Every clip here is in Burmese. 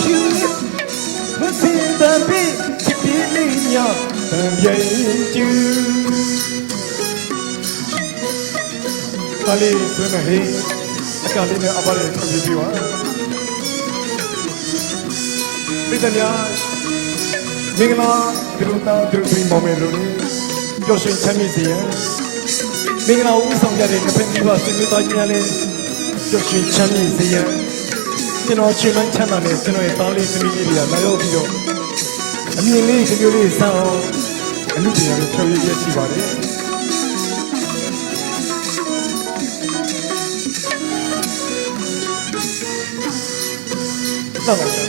ဖြူမစင်တဲ့ဘေးချစ်ပြီးလေးများတံပြင်းကျူကာလေးဆွေးမယ်ဟေးအကာလေးနဲ့အပါလေးထွက်ပြီးပြီပါပြည်သူများမင်္ဂလာဒရုတာဒရုပင်မောင်မယ်လို့ပျော်ရွှင်ချမ်းမြေ့စေရန်မင်္ဂလာဦးဆောင်ကြတဲ့နှစ်ဖက်မိဘဆွေမျိုးသားကြီးများလည်းပျော်ရွှင်ချမ်းမြေ့စေရန် ကျွန်တော်ရှင်မချမ်းသာနေကျွန်တော်ရဲ့ပေါင်းလေးသမီးလေးတွေကလာရောက်ပြီးတော့အမြင်လေးဒီမျိုးလေးစောင့်အမှုတရားကိုဖြောပြရရှိပါတယ်ဟုတ်ပါဘူး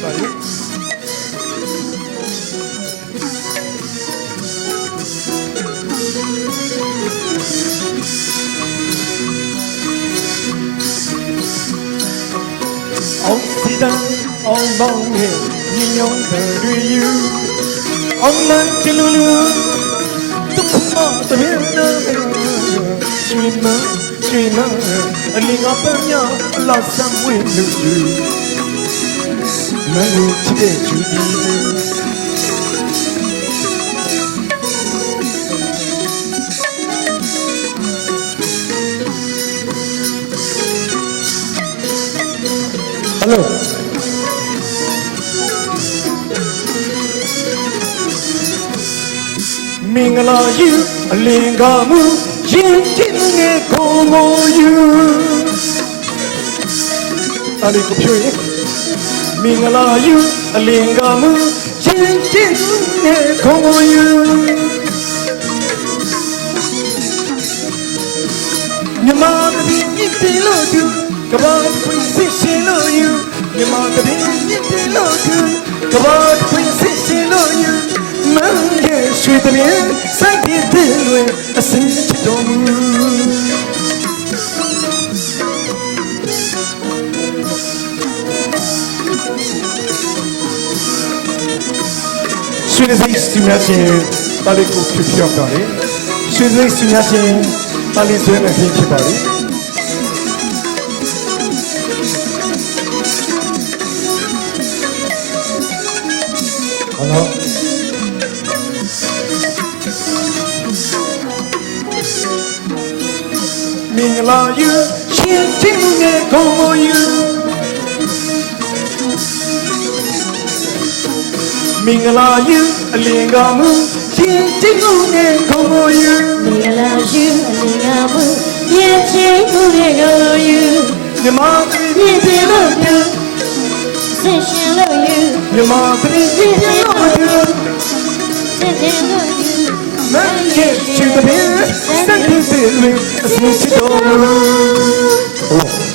အလင်းကပန်းများအလားဆံဝဲလူယူမန်ကိုချစ်တဲ့ဂျူဒီ အလင်ကမှုရင်တင်ငယ်ကိုကိုယူအလီကိုဖြွေမင်္ဂလာယူအလင်ကမှုချင်းချင်းနဲ့ခုံကိုယူမြမကပင်မြင့်တယ်လို့သူကဘာပွင့်စစ်ရှင်လို့ယူမြမကပင်မြင့်တယ်လို့သူကဘာပွင့်စစ်ရှင်လို့ယူမန်းရဲ့ရွှေတဲ့စိုက်တဲ့တွေအ စင်းချတော်မူရွှေစိတ်စီများရှင်တာလီကိုဖြစ်ပြောင်းတော့လေရွှေစိတ်စီများရှင်တာလီဆွဲနေဖြစ်ပါလေ မင်္ဂလာယူရှင်တင်ငယ်ကိုယူမင်္ဂလာယူအလင်ကမှုရှင်တိမှုနဲ့ခုံကိုယူမင်္ဂလာရှိအလင်းကမှုပြည့်ချင်းမှုတွေကိုယူမြမသပြည့်ပြည့်လို့ယူဆင်ရှင်လို့ယူမြမသတိပြည့်လို့ယူဆင်ရှင်လို့ယူ မန်ရဲ့ချစ်တဲ့စက်တင်စီလင်းအစင်းချတော်မူဟော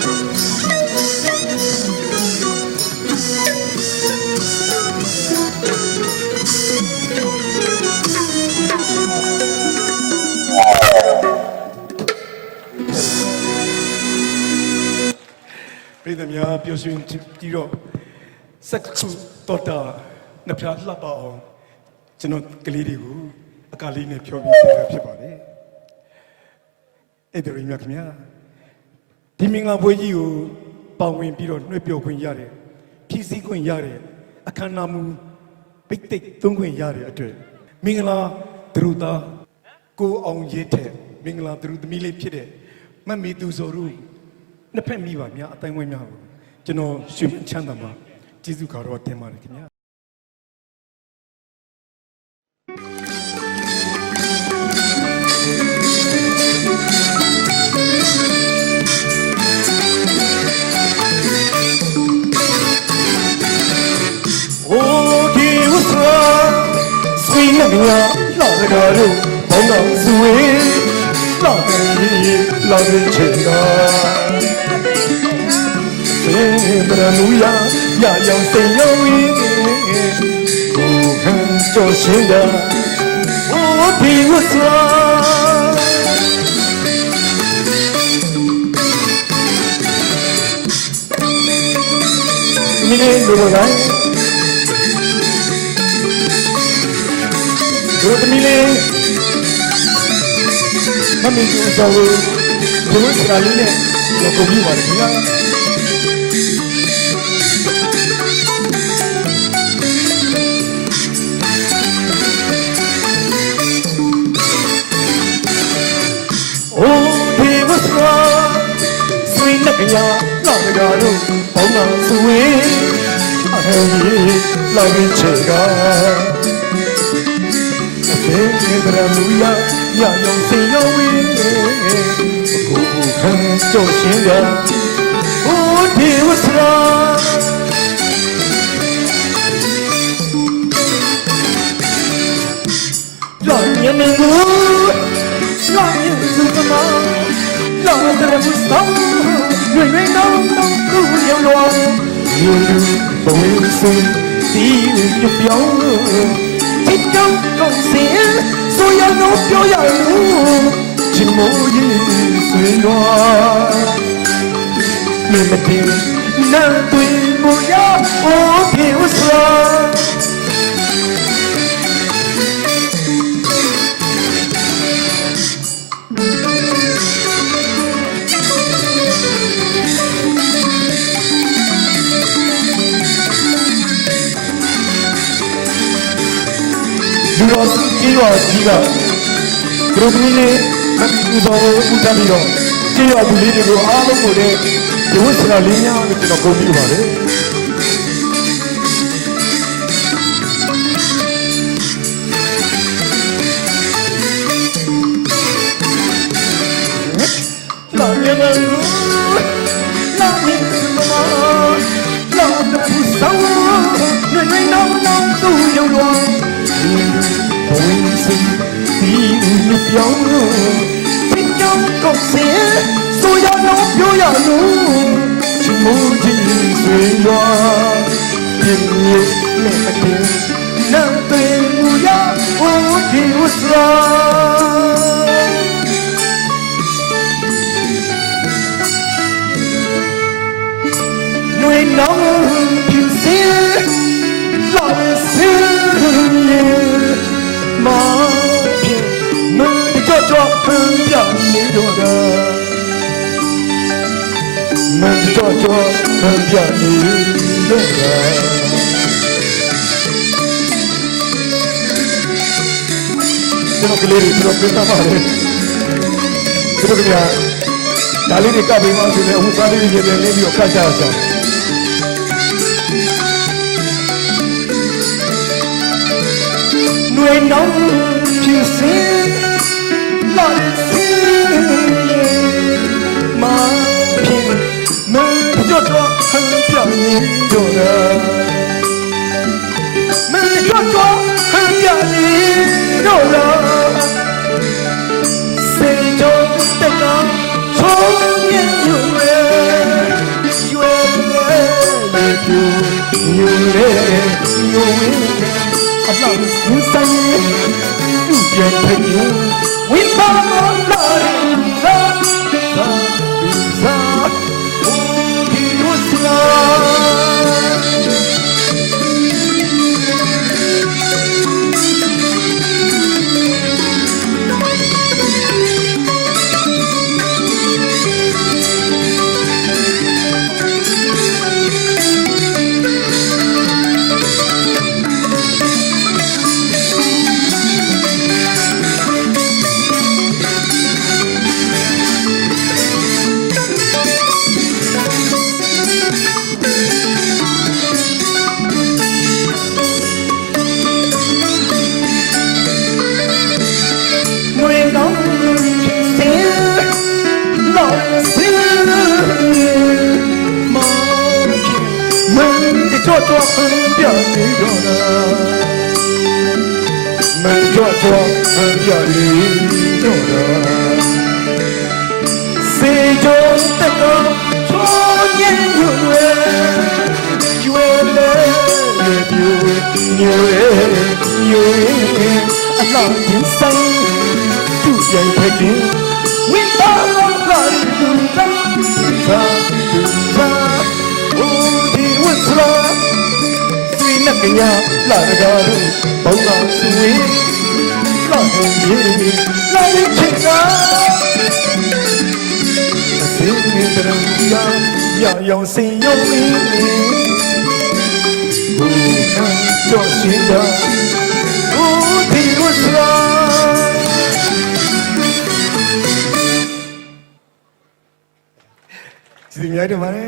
ပြည်သူများပျော်ရွှင်ပြီးတော့စက္ခုတော်တာနှစ်ဖြာလှပအောင်ကျွန်တော်ကလေးတွေကို အကာလေးနဲ့ဖြောပြီးပြတာဖြစ်ပါတယ်အဲ့ဒါရင်းမြတ်ခင်ဗျာဒီမင်္ဂလာပွဲကြီးကိုပါဝင်ပြီးတော့နှွေးပျော်ခွင့်ရတယ်ဖြည့်ဆည်းခွင့်ရတယ်အခမ်းအနားမူပိတ်သိက်သုံးခွင့်ရတဲ့အတွက်မင်္ဂလာဒရုတာကိုအောင်ရေးတဲ့မင်္ဂလာဒရုသမီးလေးဖြစ်တဲ့မတ်မီသူစောတို့နှစ်ဖက်မိပါများအတိုင်းဝဲများကိုကျွန်တော်ရွှေမချမ်းသာမှာကျေးဇူးကတော့တင်ပါတယ်ခင်ဗျာ 这个路，碰到是为老天爷，这路呀，呀要怎样为？不肯做新的，我我做。明来。 ဒီဝဆရာလေးလိုလိုတိုင်းတို့သမီးလေးမမီကိုကြောက်လို့ဘုရားစရာလေးနဲ့တော့ကုန်ပြီပါတယ်ခင်ဗျာโอ้ဒီဝစရာဆွေးလက်ကြလာကြတော့ဘောင်းမဆွေးအဟဲလာရင်ချေက ကျေပရမူယာရယုံစင်ယုံဝေကိုခံကြောရှင်ရာဟိုဒီဝစရာလောညမင်းကိုလောညင်းစုကမာလောတရမူစောင်းရွေရွေနောင်းနောင်းကူရုံလောယူဘဝင်းစင်ဒီညပြောင်း ကြောင့်ကုန်စင်ဆိုရတော့ပြောရလို့ချင်မိုးရင်ဆွေးရွာမင်းမတင်နန်းသွေးမူရအိုးပြေဝစလား တော်ကြီးရွာကြီးကဂရုပမီလေးမကူတော်ကိုဦးတန်းပြီးတော့ကြီးရွာသူလေးတွေကိုအားလုံးကိုလည်းဒီဝိဆရာလေးများလို့ကျွန်တော်ဂုဏ်ပြုပါတယ် dấu Bên nhau cộng xế Xôi ra nó vô nhà nụ Chỉ muốn chỉ suy loa Tìm nhiên mẹ bà tiền Nàng tuyên mù giá Ô thì út ra Nuôi nóng Tìm xế Lòng xế Thương ကြော့ကြော့ခံပြနေလို့လားကျွန်တော်ကလေးတွေကျွန်တော်ပြန်သားပါလေကျွန်တော်ကဒါလေးတွေကပ်ပြီးမှဆိုလည်းဟိုစားလေးတွေပြန်လေးပြီးတော့ကတ်ကြရအောင်နှွေနှောင်းဖြစ်စေ လဲညိုဝင်းအလောက်ရင်းဆိုင်ပြုပြန်ထင်ဝင်းပါမော လောင်စင်မောင်မင်းတို့တော့ဖန်ပြနေတော့လားမင်းတို့တော့ဖန်ပြနေတော့လားစေကြတဲ့တော့ချောညင်ရွယ်ရွယ်လေပြူညွယ်ညွယ်အလောင်းရင်ဆိုင်သူ့ရဲ့ဖက်ခင် ကရလာတကားတို့ဘုံသာဆွေလာတယ်လာရင်ချစ်တာအစင်းမင်းတရံရာရောင်ရောင်စင်ရုံမီဘူခံကြောရှင်းတာဘူတီကိုစရာဒီမြိုက်တယ်ပါလေ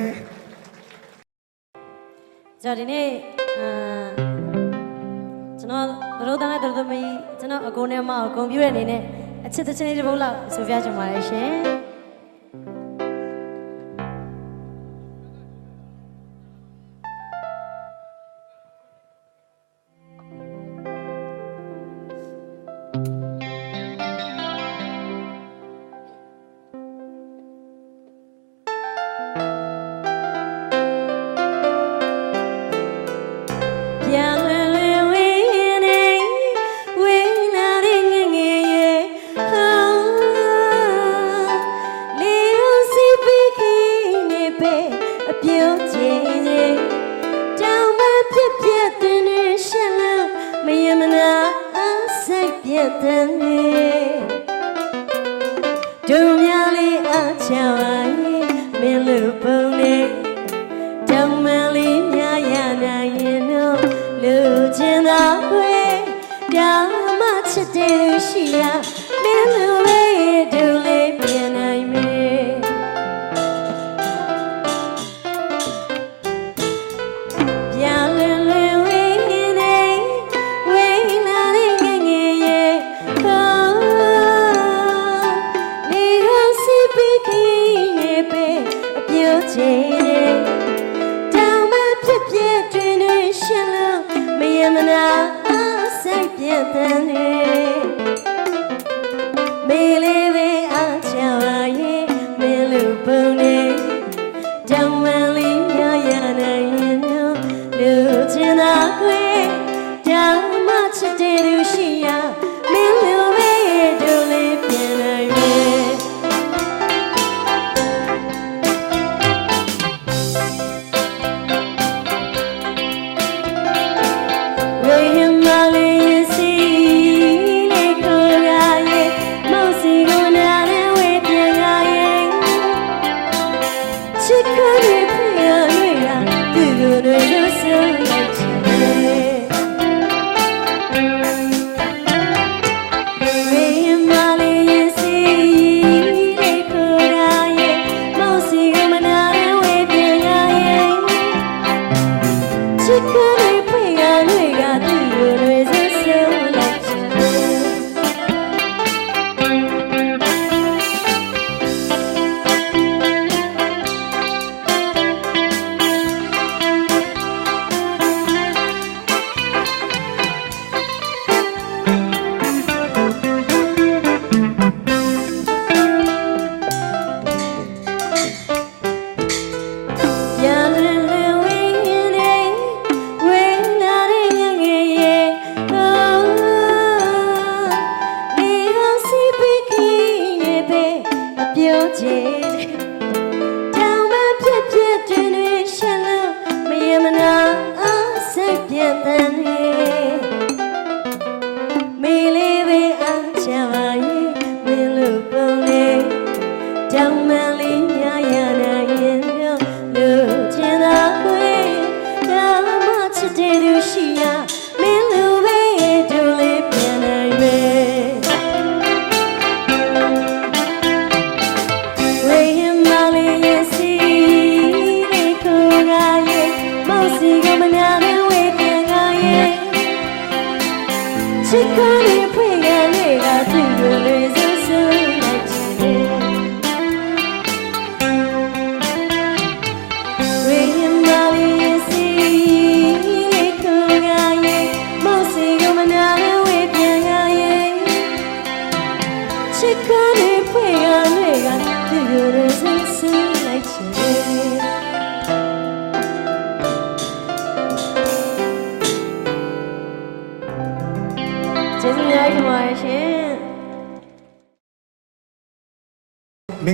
じゃあね ကျွန်တော်သတို့တန်းနဲ့သတို့သမီးကျွန်တော်အကိုနဲ့မအောင်ဂုံပြူတဲ့အနေနဲ့အချစ်သချင်းလေးတစ်ပုဒ်လောက်ဆိုပြချင်ပါတယ်ရှင်။ တို့များလေးအချောင်းအရင်မင်းလို့ င်မနာဆက်ပြတဲ့နေမေလေး she could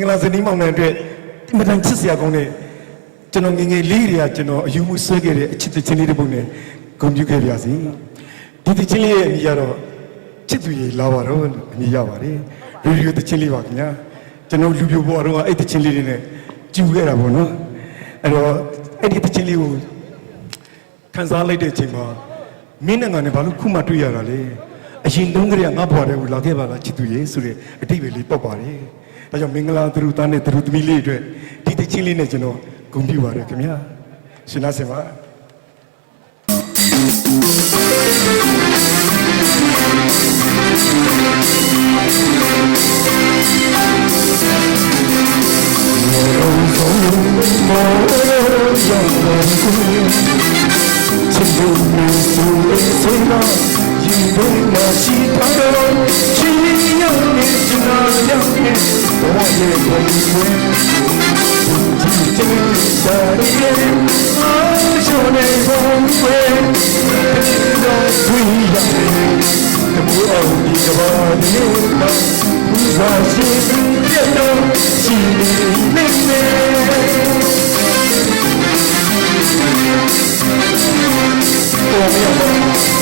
င်္ဂလာဇနီးမောင်နှံအတွက်အင်မတန်ချစ်စရာကောင်းတဲ့ကျွန်တော်ငငယ်လေးတွေကကျွန်တော်အယူမှုဆွဲခဲ့တဲ့အချစ်တချင်းလေးတစ်ပုဒ်နဲ့ဂုဏ်ပြုခဲ့ပါစီဒီတချင်းလေးရဲ့အမည်ကတော့ချစ်သူရေလာပါတော့အမည်ရပါတယ်လူလူတချင်းလေးပါခင်ဗျာကျွန်တော်လူပြိုဘွားတော့အဲ့တချင်းလေးတွေနဲ့ကျူခဲ့တာပေါ့နော်အဲ့တော့အဲ့ဒီတချင်းလေးကိုခန်းစားလိုက်တဲ့အချိန်မှာမင်းနဲ့ငါနဲ့ဘာလို့ခုမှတွေ့ရတာလဲအရင်တုန်းကတည်းကငါဘွားတွေကိုလာခဲ့ပါလားချစ်သူရေဆိုတဲ့အတိတ်ပဲလေးပေါက်ပါတယ် ဒါကြောင့်မင်္ဂလာသူတို့သားနဲ့သူတို့သမီးလေးအတွက်ဒီတချင်းလေးနဲ့ကျွန်တော်ဂုဏ်ပြုပါတယ်ခင်ဗျာရှင်နာစင်ပါ 心中的希的哟心里有你就会变得甜蜜蜜不知不觉天就会变得阴天那么的晴朗和明媚如果你要飞不用记得我的名字不管今天放晴明天这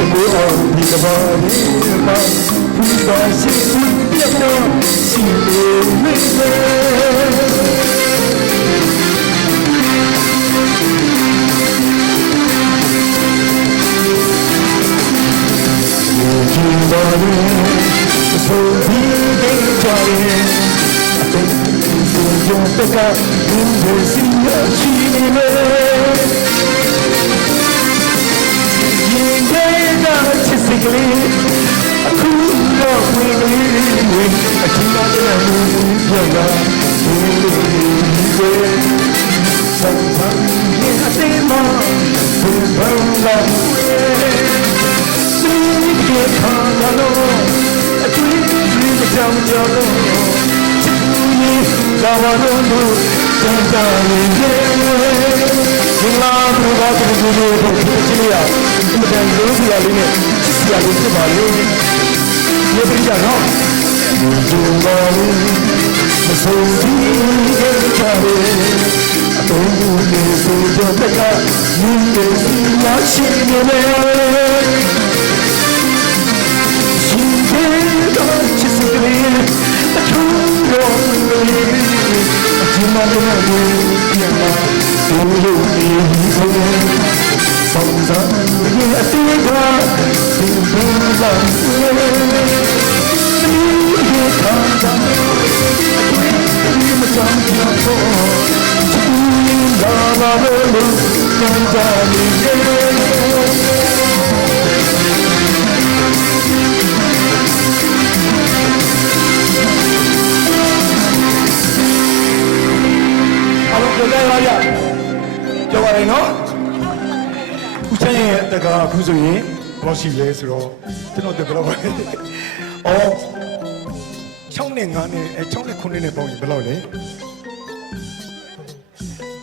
အားလုံးကြိုးစား ပါဗျပြောပါရင်နော် ဦးချမ်းရဲ့အတ sông dần nhẹ xưa qua tìm mưa lòng quên níu yêu thầm rằng quên đi mà chẳng nhớ phố chính là là mơ mơ nhân ra mình nghe Hãy subscribe cho kênh Ghiền Mì Gõ Để không bỏ lỡ những video hấp dẫn က်ကအခုဆိုရင်ဘယ်လောက်ရှိလဲဆိုတော့ကျွန်တော်တက်ဘယ်လောက်ပါလဲအော်6နဲ့9နဲ့အဲ6နဲ့9နဲ့ပေါင်းရင်ဘယ်လောက်လဲ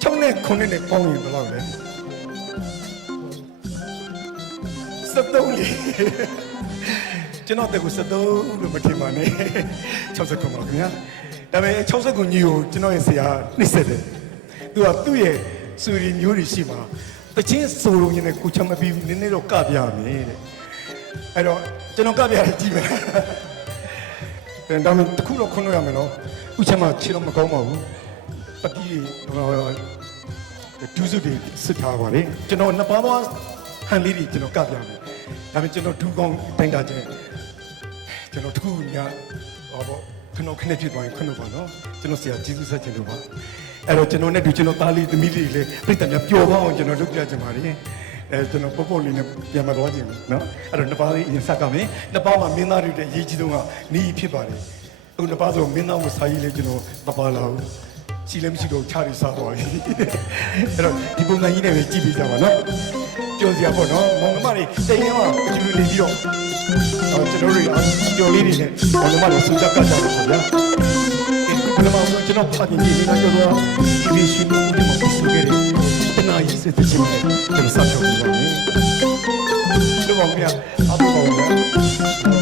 6နဲ့9နဲ့ပေါင်းရင်ဘယ်လောက်လဲ73လေကျွန်တော်တက်ကို73လို့မထင်ပါနဲ့60ခုပါခင်ဗျာဒါပေမဲ့60ခုညီကိုကျွန်တော်ရဲ့ဆရာနှိမ့်ဆက်တယ်သူကသူ့ရဲ့စူရီမျိုးတွေရှိမှာ တချင်းဆိုလို့ရင်းနဲ့ကိုချမပြီးနည်းနည်းတော့ကပြမယ်တဲ့အဲ့တော့ကျွန်တော်ကပြရကြည့်မယ်ဒါမှတခုတော့ခွန်းလို့ရမယ်နော်ဥချမချီတော့မကောင်းပါဘူးပတိဟိုဒူးစုတွေစစ်ထားပါလေကျွန်တော်နှစ်ပါးသွားဟန်လေးတွေကျွန်တော်ကပြမယ်ဒါပေမဲ့ကျွန်တော်ဒူးကောင်းတိုင်းတာချင်းကျွန်တော်တခုညာဟောပေါ့ခဏခဏဖြစ်သွားရင်ခဏပါနော်ကျွန်တော်ဆရာကျေးဇူးဆက်ချင်လို့ပါ အဲ့တော့ကျွန်တော်နဲ့တူကျွန်တော်သားလေးသမီးလေးလေးပြိတ္တများပျော်သွားအောင်ကျွန်တော်လုပ်ပြချင်ပါတယ်အဲကျွန်တော်ပုတ်ပုတ်လေးနဲ့ပြန်မသွားခြင်းနော်အဲ့တော့နှစ်ပါးလေးအရင်ဆက်ကမယ်နှစ်ပါးမှာမင်းသားတွေရဲ့ရည်ကြီးဆုံးကနီးဖြစ်ပါတယ်အခုနှစ်ပါးဆိုမင်းသားကိုစာရေးလေးကျွန်တော်မပါလာဘူးချီလည်းမရှိတော့ချရီစားသွားပြီအဲ့တော့ဒီပုံစံကြီးနဲ့ပဲကြည့်ပြကြပါနော်ကြော်စရာပေါ့နော်မောင်နှမတွေတိမ်ရမှာအကျူလေးပြီးတော့ကျွန်တော်တို့ရောကြော်လေးတွေနဲ့မောင်နှမတွေစူကြကတ်ကြပါဗျာ ဒီလိုမှကျွန်တော်ပတ်တင်ကြီးနေတာကြောတော့ဒီရှိလို့ဒီမှာပြစုခဲ့တယ်တနာရီစစ်စစ်ချင်းနဲ့ကျွန်တော်ဆက်ပြောပြပါမယ်လို့ပါဗျာအတူပါဗျာ